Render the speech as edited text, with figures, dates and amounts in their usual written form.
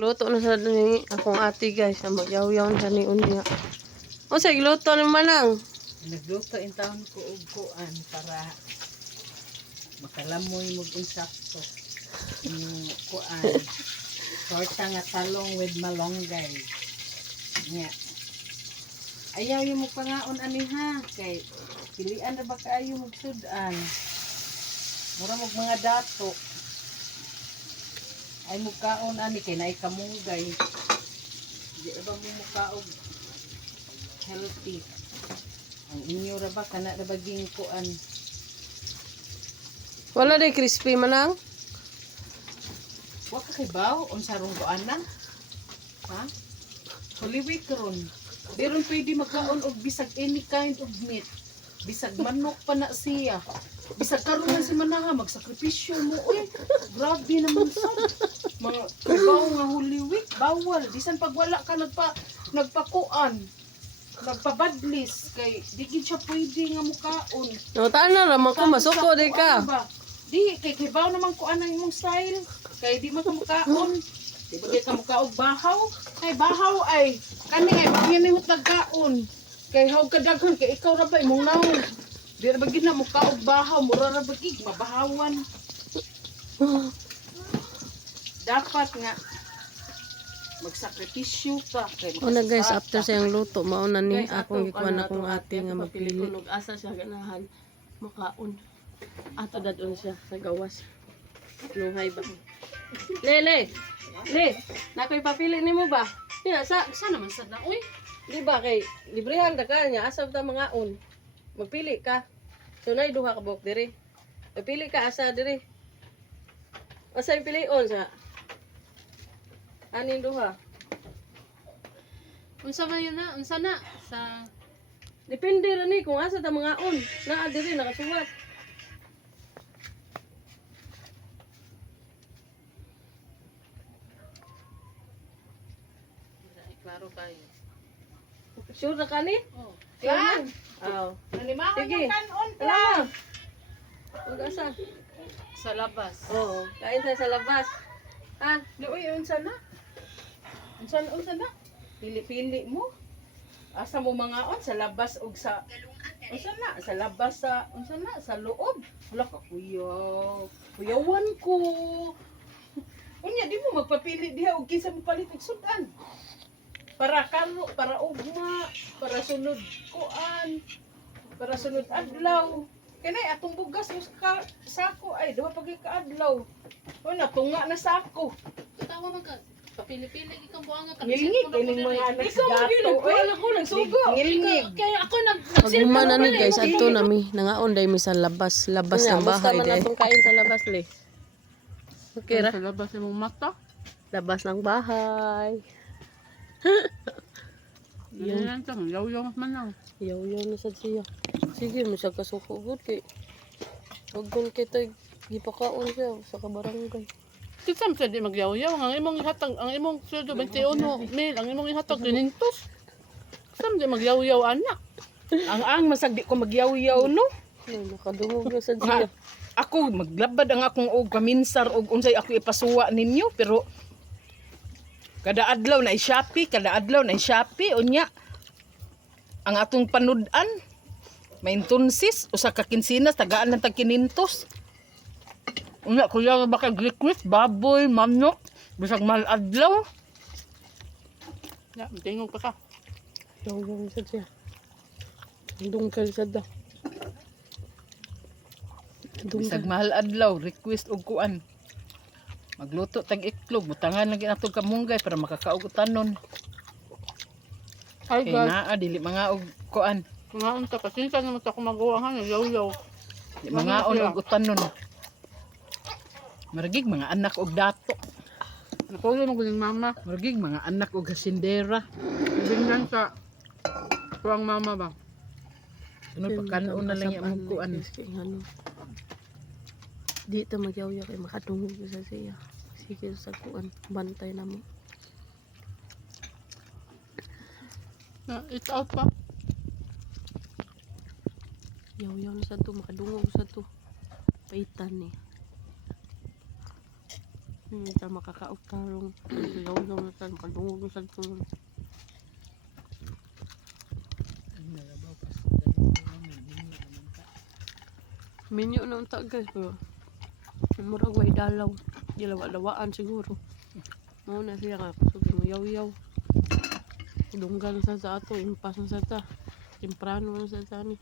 Luto na sa ni akong ate guys. Magyaw-yaw na ni unya. O sa gluto naman lang. Nagluto in taon ko og kuan para makalamoy mo insakto. Kuan. Torta nga talong with malunggay. Nya. Ayaw yung magpangaon ani ha kay pilian na ba kaayo magsudan. Mura mo mga dato. Ay mugkaon ani kay naay kamunggay. Di ba mo mukhaog healthy. Ang inyo ra ba kana ra baging kuan. Wala day crispy manang. Wa ka kay baw unsa rong kuanan? Ha? Holiway karon. Di ron pwede magkaon og bisag any kind of meat. Bisag manok pa na siya. Bisag karon man si manaha magsakripisyo mo. Uy, grabe naman sad. Mga kabaw nga Holy Week, bawal. Bisan pag wala ka nagpakuan, nagpabadlis kay di gid siya pwede nga mukaon. No, tana naman ko masuko di ka. Di kay kibaw naman ko ang imong style. Kay di man ka mukaon. Di ba ka mukaog bahaw? Ay bahaw ay kani ay bagyan ni hutag kaon. Kay haw kadaghan kay ikaw ra ba imong naon. Di ra ba gid na mukaog bahaw, mura ra ba gid mabahawan. Dapat nga magsakripisyo ka kay Una guys, after siyang luto, mauna ni Guys, akong ato, gikuan ano akong ato, ate nga magpili. Kunog asa siya ganahan makaon. Ato dadon siya sa gawas. Luhay ba? Le. Nakoy papili nimo ba? Diya sa naman sad na uy. di ba kay librehan ta ka niya asa ta mga on. Magpili ka. So nay duha ka buok diri. Pili ka asa diri. Asa yung pilion sa anin duha. Unsa man yun na? Unsa na? Sa... Depende ra ni kung asa ta mga on. Naa diri nakasuwat. Klaro kayo. Sure na ka ni? Oh. Yan. Aw. Nanimahan Sige. ng kanon Tara na. Ug asa? sa labas. Oo. Kain tayo sa labas. Ha? Di uy, unsa na? Unsa na? Pili-pili mo. Asa mo mga on sa labas ug sa unsa na? Sa labas sa unsa na? Sa loob. Wala ka kuya. Kuyawan ko. Unya di mo magpapili diha og kinsa mo palit og sudan. Para kalo, para ugma, para sunod kuan, para sunod adlaw. Kanay atong bugas mo sa sako ay duha pag kaadlaw. O natunga na sako. Tawa man ka. Papili-pili ikang buanga ka. Ngilngig kining mga anak sa gato. Wala ko nagsugo. Ngilngig. Kaya ako Paguma na ni guys, adto na mi nangaon day mi sa labas ng bahay day. Basta man kain sa labas le. Okay ra. Sa labas imong mata. Labas ng bahay. Yan tang yaw-yaw man lang. Yaw na sad siya. Sige, masag kasuko gud kay. Wag gun kita gipakaon siya sa kabarangay. Kisam sa di magyaw-yaw, ang imong ihatag, ang imong sweldo 21 mil, ang imong ihatag 500. Kisam di magyaw-yaw anak. Ang masag di ko magyaw-yaw no. Ay, nakadungog na sad siya. Ako maglabad ang akong og paminsar og unsay ako ipasuwa ninyo pero kada adlaw na i-Shopee, unya ang atong panudan maintunsis usa ka kinsinas tagaan ng tag 500. Unya kuya baka request baboy, manok, bisag mahal adlaw. Ya, tingog pa ka. Yaw na sad siya. Dungkal sad da. Bisag mahal adlaw, request og kuan. Magluto tag iklog, butangan lagi nato kamunggay para makakaog tanon. Hi Kay guys, naa dili mga og kuan. mga unta kasi sa naman ako magawa ha, yaw-yaw. Di mga on og tanon. Maragig mga anak og dato. Nakulo mo guling mama. Maragig mga anak og hasindera. Binggan sa tuwang mama ba? Ano pagkanon na lang yung kuan. Di ta magyaw-yaw kay makadungog sa siya. Sige sa kuan, bantay na mo. Na, it's out pa. Yaw na sa to, makadungog sa to. Paitan ni. Hindi ka makakaugtarong. Sigaw-gaw na tayo. Makadungog na sa tulong. Minyo na unta guys. Pero murag way dalaw. Dilawa-lawaan siguro. Mao na siya nga. Kusog mo yaw-yaw. Dunggan sa ato. Impas na sa ta. Temprano na sa ta ni.